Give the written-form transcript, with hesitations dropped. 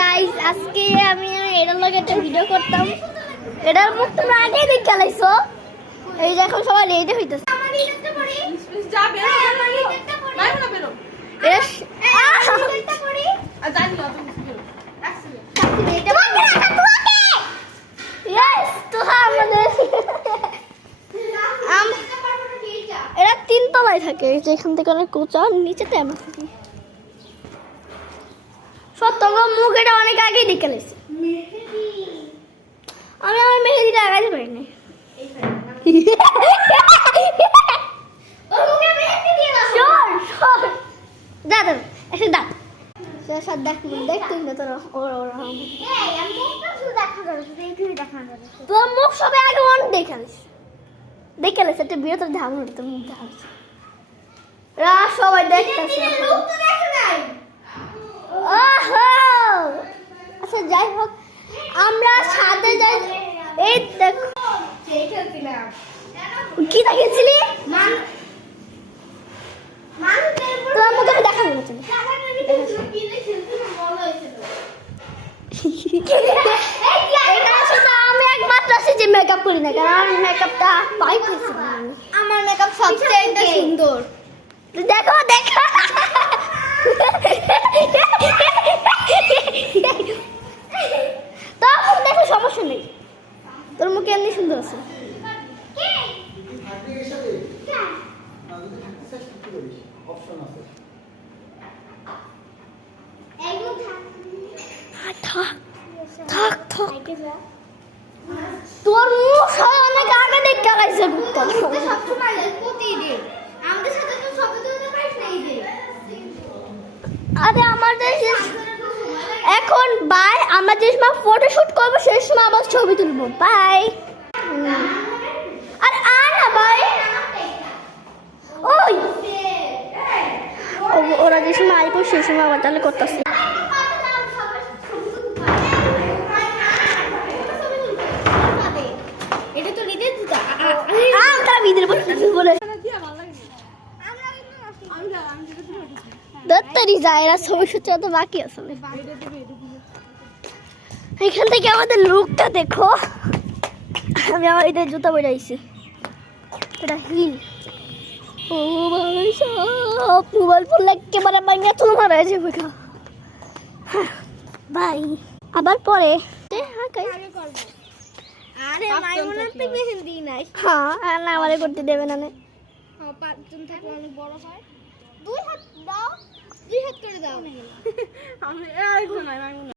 Guys আজকে আমি এটার লগে একটা ভিডিও করতাম। এটার মুখ তোমরা আগেই দেখে গেলাইছো। এই যে এখন সবাই রেডি হইতেছে। আমার এটা পড়ি যা বেরো আমার এটা পড়ি বাইরে না বেরো এস এটা পড়ি আর জানি না তুমি বেরো অ্যাক্সিডেন্ট এটা তোমাকে यस তো আমাদের এরা তিন তলায় থাকে যেখান থেকে অনেক কোচা নিচেতে আমরা থাকি। সত্যঙ্গ মুখ এটা অনেক আগেই দেখে লেছি। আমি আমার মেহেদিটা লাগাইতে পারিনি। তোর মুখ সবাই আগে অনেক দেখে লেছি দেখে লেছে একটা বিয়ে তোর ধাম হতো মুখ দেখা সবাই দেখতেছে। আচ্ছা যাই হোক আমরা সাথে যাই। এই দেখো কি দেখেছিলি তোর মুখে আমি দেখাবো না আমি একমাত্র আছি যে মেকআপ করি না কারণ আমি মেকআপটা পাইতেছি। আমার মেকআপ সবচেয়ে সুন্দর। দেখো দেখো তোর দেখো সমস্যা নেই তোর মুখে এমনি সুন্দর আছে। তোর মুখ অনেক আগে দেখে গেলাইছে আরে আমাদের এখন বাই আমরা যে সময় ফটোশুট করবো সেই সময় আবার ছবি তুলবো বাই। আর না বাই ওই ওরা যে সময় আসবো সেই সময় আবার তাহলে করতেছে। এটা তো ঈদের জুতা আমরা ঈদের বলে দত্তরি যায় এরা ছবি সূত্র তো বাকি আছে। এখান থেকে আমাদের লুকটা দেখো। আমি আমার ঈদের জুতা বেরাইছি এটা হিল। ও ভাই সব মোবাইল ফোন একেবারে ভাঙিয়া তো মারা যাবে বাই আবার পরে আরে মাইমুনার তো মেহেন্দি নাই। হ্যাঁ না আমারে করতে দেবে না পাঁচজন থেকে অনেক বড় হয়। দুই হাত দাও দুই হাত করে দাও আমি এই তো নাই মাইমুনা